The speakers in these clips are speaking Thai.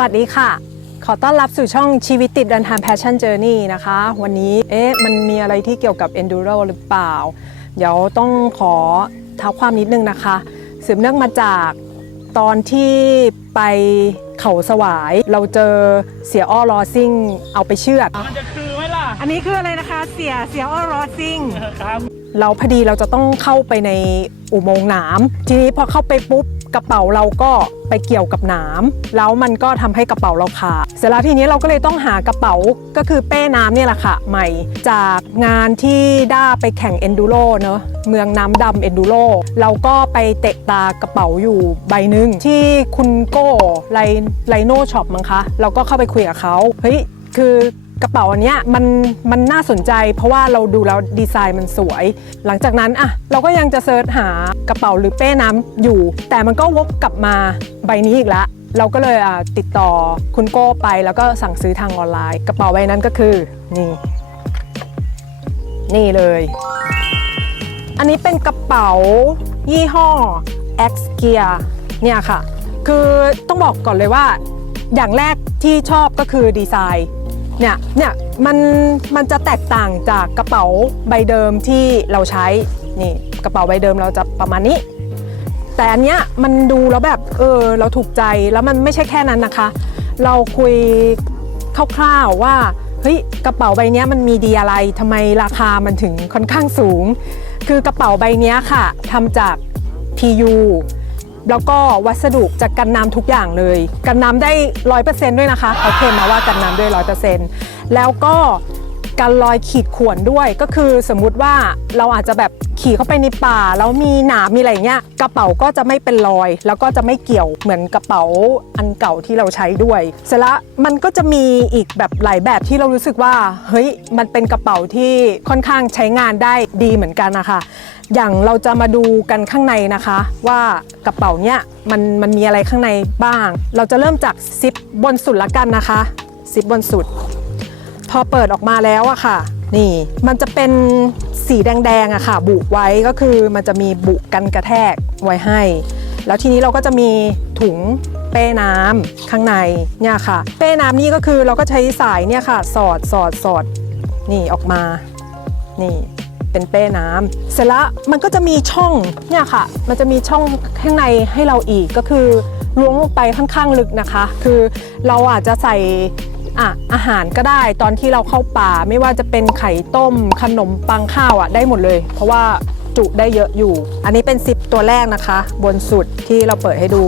วัสดีค่ะ ขอต้อนรับสู่ช่องชีวิตติดเดินทาง Passion Journey นะคะ วันนี้เอ๊ะมันมีอะไรที่เกี่ยวกับ Enduro หรือเปล่า เดี๋ยวต้องขอเท้าความนิดนึงนะคะสืบเนื่องมาจากตอนที่ไปเขาสวาย เราเจอเสียอ้อลอซิ่ง เอาไปเชือด มันจะคือไหมล่ะ อันนี้คืออะไรนะคะเสียเสียอ้อลอซิ่งครับเราพอดีเราจะต้องเข้าไปในอุโมงค์หนามทีนี้พอเข้าไปปุ๊บ กระเป๋าเราก็ไปเกี่ยวกับหนามแล้วมันก็ทำให้กระเป๋าเราขาดเสร็จแล้วทีนี้เราก็เลยต้องหากระเป๋าก็คือเป้น้ำเนี่ยแหละค่ะ ใหม่จากงานที่ด้าไปแข่งเอนดูโรเนอะเมืองน้ำดำเอนดูโรเราก็ไปเตะตากระเป๋าอยู่ใบหนึ่งที่คุณโก้ไลไลโนช็อปมั้งคะ เราก็เข้าไปคุยกับเขาเฮ้ยคือ กระเป๋าอันเนี้ยมันมันน่าสนใจ เพราะว่าเราดูแล้วดีไซน์มันสวย หลังจากนั้นอะเราก็ยังจะเซิร์ชหากระเป๋าหรือเป้น้ำอยู่ แต่มันก็วกกลับมาใบนี้อีกล้วเราก็เลยอะติดต่อคุณโก้ไปแล้วก็สั่งซื้อทางออนไลน์ กระเป๋าใบนั้นก็คือนี่นี่เลย อันนี้เป็นกระเป๋ายี่ห้อ X Gear เนี่ยค่ะ คือต้องบอกก่อนเลยว่า อย่างแรกที่ชอบก็คือดีไซน์ เนี่ยเนี่ยมันมันจะแตกต่างจากกระเป๋าใบเดิมที่เราใช้นี่กระเป๋าใบเดิมเราจะประมาณนี้ แต่อันเนี้ยมันดูแล้วแบบเออเราถูกใจแล้วมันไม่ใช่แค่นั้นนะคะ เราคุยคร่าวๆว่าเฮ้ยกระเป๋าใบนี้มันมีดีอะไรทำไมราคามันถึงค่อนข้างสูง คือกระเป๋าใบนี้ค่ะทำจาก PU แล้วก็วัสดุจะกันน้ำทุกอย่างเลย กันน้ำได้ร้อยเปอร์เซ็นต์ด้วยนะคะเขาเคลมมาว่ากันน้ำด้วยร้อยเปอร์เซ็นต์แล้วก็กันรอยขีดข่วนด้วยก็คือสมมุติว่าเราอาจจะแบบ ขี่เข้าไปในป่าแล้วมีหนามมีอะไรเงี้ยกระเป๋าก็จะไม่เป็นรอย แล้วก็จะไม่เกี่ยวเหมือนกระเป๋าอันเก่าที่เราใช้ด้วย เสร็จแล้วมันก็จะมีอีกแบบหลายแบบที่เรารู้สึกว่าเฮ้ยมันเป็นกระเป๋าที่ค่อนข้างใช้งานได้ดีเหมือนกันนะคะอย่างเราจะมาดูกันข้างในนะคะ ว่ากระเป๋าเนี้ยมันมันมีอะไรข้างในบ้าง เราจะเริ่มจากซิปบนสุดละกันนะคะซิปบนสุด พอเปิดออกมาแล้วอะค่ะ นี่มันจะเป็น สีแดงๆอะค่ะ บุไว้ก็คือมันจะมีบุกันกระแทกไว้ให้ แล้วทีนี้เราก็จะมีถุงเป้น้ำข้างในเนี่ยค่ะ เป้น้ำนี่ก็คือเราก็ใช้สายเนี่ยค่ะ สอดสอดสอดนี่ออกมา นี่เป็นเป้น้ำเสร็จแล้วมันก็จะมีช่องเนี่ยค่ะ มันจะมีช่องข้างในให้เราอีกก็คือล้วงลงไปค่อนข้างลึกนะคะ คือเราอาจจะใส่ อะอาหารก็ได้ตอนที่เราเข้าป่าไม่ว่าจะเป็นไข่ต้มขนมปังข้าวอะได้หมดเลย เพราะว่าจุได้เยอะอยู่ อันนี้เป็นซิปตัวแรกนะคะ บนสุดที่เราเปิดให้ดู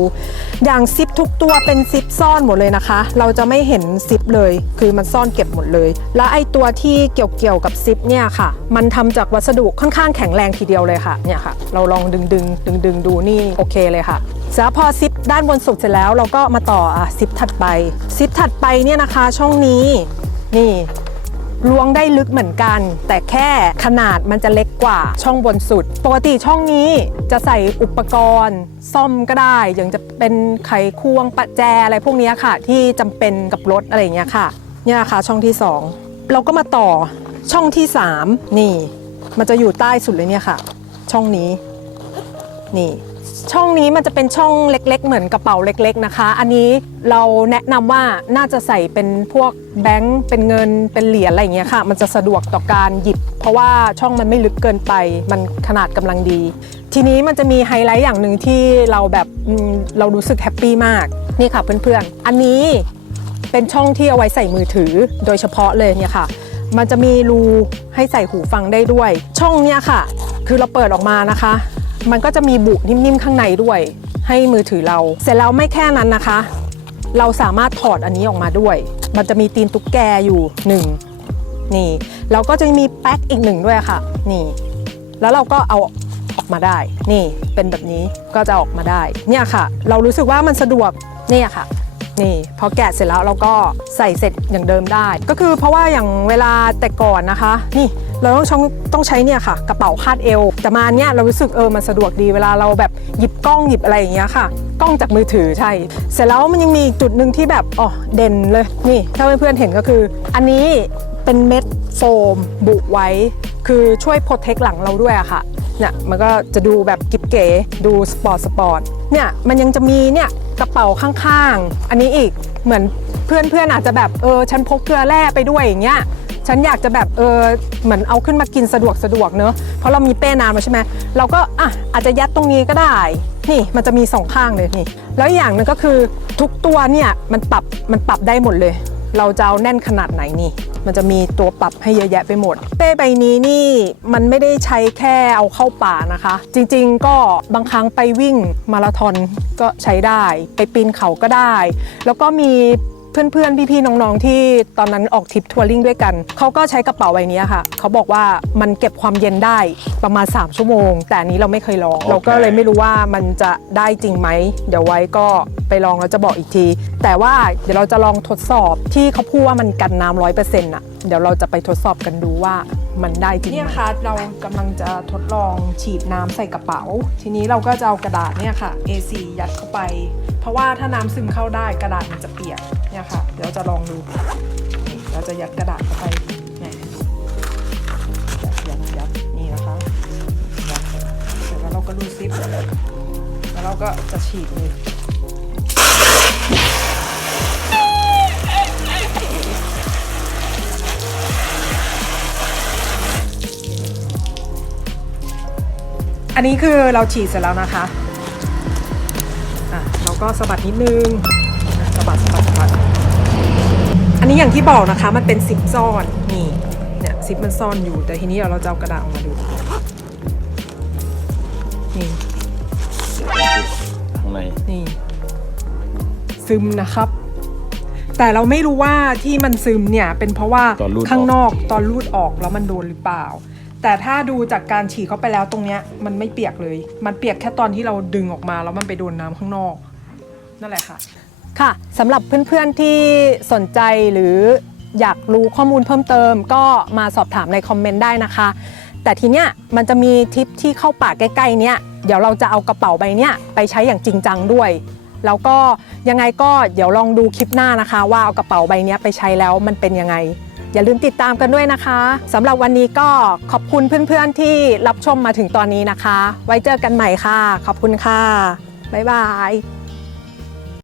อย่างซิปทุกตัวเป็นซิปซ่อนหมดเลยนะคะ เราจะไม่เห็นซิปเลย คือมันซ่อนเก็บหมดเลย แล้วไอตัวที่เกี่ยวเกี่ยวกับซิปเนี่ยค่ะ มันทำจากวัสดุค่อนข้างแข็งแรงทีเดียวเลยค่ะ เนี่ยค่ะ เราลองดึงดึงดึงดึงดูนี่โอเคเลยค่ะ แล้วพอซิปด้านบนสุดเสร็จแล้วเราก็มาต่ออะซิปถัดไป ซิปถัดไปเนี่ยนะคะช่องนี้นี่ล้วงได้ลึกเหมือนกัน แต่แค่ขนาดมันจะเล็กกว่าช่องบนสุด ปกติช่องนี้จะใส่อุปกรณ์ ซ่อมก็ได้อย่างจะเป็นไขควงประแจอะไรพวกนี้ค่ะ ที่จำเป็นกับรถอะไรอย่างเงี้ยค่ะเนี่ยค่ะช่องที่ 2 เราก็มาต่อช่องที่ 3 นี่ มันจะอยู่ใต้สุดเลยเนี่ยค่ะ ช่องนี้นี่ ช่องนี้มันจะเป็นช่องเล็ก ๆ เหมือนกระเป๋าเล็ก ๆนะคะ อันนี้เราแนะนำว่าน่าจะใส่เป็นพวกแบงค์เป็นเงินเป็นเหรียญอะไรอย่างเงี้ยค่ะ มันจะสะดวกต่อการหยิบ เพราะว่าช่องมันไม่ลึกเกินไป มันขนาดกำลังดี ทีนี้มันจะมีไฮไลท์อย่างหนึ่งที่เราแบบเรารู้สึกแฮปปี้มากนี่ค่ะเพื่อนๆอันนี้เป็นช่องที่เอาไว้ใส่มือถือโดยเฉพาะเลยเนี่ยค่ะ มันจะมีรูให้ใส่หูฟังได้ด้วย ช่องเนี่ยค่ะ คือเราเปิดออกมานะคะ มันก็จะมีบุนิ่มๆข้างในด้วย ให้มือถือเรา เสร็จแล้วไม่แค่นั้นนะคะ เราสามารถถอดอันนี้ออกมาด้วย มันจะมีตีนตุ๊กแกอยู่หนึ่งนี่แล้วก็จะมีแป๊กอีกหนึ่งด้วยค่ะ นี่ แล้วเราก็เอาออกมาได้ นี่เป็นแบบนี้ก็จะออกมาได้ เนี่ยค่ะ เรารู้สึกว่ามันสะดวกเนี่ยค่ะ นี่พอแกะเสร็จแล้วเราก็ใส่เสร็จอย่างเดิมได้ ก็คือเพราะว่าอย่างเวลาแต่ก่อนนะคะ นี่เราต้องช้ต้องใช้เนี่ยค่ะ กระเป๋าคาดเอว แต่มาเนี่ยเรารู้สึกเออมันสะดวกดีเวลาเราแบบหยิบกล้องหยิบอะไรอย่างเงี้ยค่ะ กล้องจากมือถือใช่ เสร็จแล้วมันยังมีจุดหนึ่งที่แบบอ๋อเด่นเลยนี่ถ้าเพื่อนๆเห็นก็คือ อันนี้เป็นเม็ดโฟมบุไว้ คือช่วยโปรเทคหลังเราด้วยอะค่ะเนี่ยมันก็จะดูแบบกิ๊บเก๋ดูสปอร์ตสปอร์ต เนี่ยมันยังจะมีเนี่ยกระเป๋าข้างๆ อันนี้อีกเหมือนเพื่อนๆออาจจะแบบเออฉันพกเกลือแร่ไปด้วยอย่างเงี้ยฉันอยากจะแบบเออเหมือนเอาขึ้นมากินสะดวกสะดวกเนอะเพราะเรามีเป้นานมาใช่ไหมเราก็อะอาจจะยัดตรงนี้ก็ได้ นี่มันจะมีสองข้างเลยนี่ แล้วอย่างหนึงก็คือทุกตัวเนี่ยมันปรับมันปรับได้หมดเลย เราจะเอาแน่นขนาดไหนนี่ มันจะมีตัวปรับให้เยอะแยะไปหมด เป้ใบนี้นี่มันไม่ได้ใช้แค่เอาเข้าป่านะคะ จริงๆก็บางครั้งไปวิ่งมาราธอนก็ใช้ได้ ไปปีนเขาก็ได้ แล้วก็มี เพื่อนๆ พี่ๆ น้องๆ ที่ตอนนั้นออกทริปทัวริงด้วยกัน เขาก็ใช้กระเป๋าใบนี้ค่ะ เขาบอกว่ามันเก็บความเย็นได้ประมาณ 3 ชั่วโมง แต่อันนี้เราไม่เคยลองโอเคเราก็เลยไม่รู้ว่ามันจะได้จริงไหม เดี๋ยวไว้ก็ไปลองแล้วจะบอกอีกที แต่ว่าเดี๋ยวเราจะลองทดสอบที่เขาพูดว่ามันกันน้ำร้อยเปอร์เซ็นต์อะ เดี๋ยวเราจะไปทดสอบกันดูว่า มันได้จริงเนี่ยค่ะเรากำลังจะทดลองฉีดน้ำใส่กระเป๋า ทีนี้เราก็จะเอากระดาษเนี่ยค่ะ A4 ยัดเข้าไป เพราะว่าถ้าน้ำซึมเข้าได้กระดาษมันจะเปียกเนี่ยค่ะ เดี๋ยวเราจะลองดูเราจะยัดกระดาษเข้าไปเนี่ยยัดยัดยัดนี่นะคะยัดเสร็จแล้วเราก็รูซิปแล้วเราก็จะฉีดเลย อันนี้คือเราฉีดเสร็จแล้วนะคะอะเราก็สะบัดนิดนึงอะสะบัดสะบัดสะบัดอันนี้อย่างที่บอกนะคะมันเป็นซิปซ่อนนี่เนี่ยซิปมันซ่อนอยู่ แต่ทีนี้เราจะเอากระดาษออกมาดูนี่ข้างในนี่ ซึมนะครับ แต่เราไม่รู้ว่าที่มันซึมเนี่ย เป็นเพราะว่าตอนรูดออก ข้างนอกตอนรูดออกแล้วมันโดนหรือเปล่า แต่ถ้าดูจากการฉีดเข้าไปแล้วตรงเนี้ยมันไม่เปียกเลย มันเปียกแค่ตอนที่เราดึงออกมาแล้วมันไปโดนน้ำข้างนอก นั่นแหละค่ะ ค่ะสำหรับเพื่อนๆที่สนใจหรืออยากรู้ข้อมูลเพิ่มเติม ก็มาสอบถามในคอมเมนต์ได้นะคะ แต่ทีเนี้ยมันจะมีทริปที่เข้าป่าใกล้ๆเนี้ยเดี๋ยวเราจะเอากระเป๋าใบเนี้ยไปใช้อย่างจริงจังด้วยแล้วก็ยังไงก็เดี๋ยวลองดูคลิปหน้านะคะ ว่าเอากระเป๋าใบเนี้ยไปใช้แล้วมันเป็นยังไง อย่าลืมติดตามกันด้วยนะคะสำหรับวันนี้ก็ขอบคุณเพื่อนๆที่รับชมมาถึงตอนนี้นะคะ ไว้เจอกันใหม่ค่ะ ขอบคุณค่ะบ๊ายบาย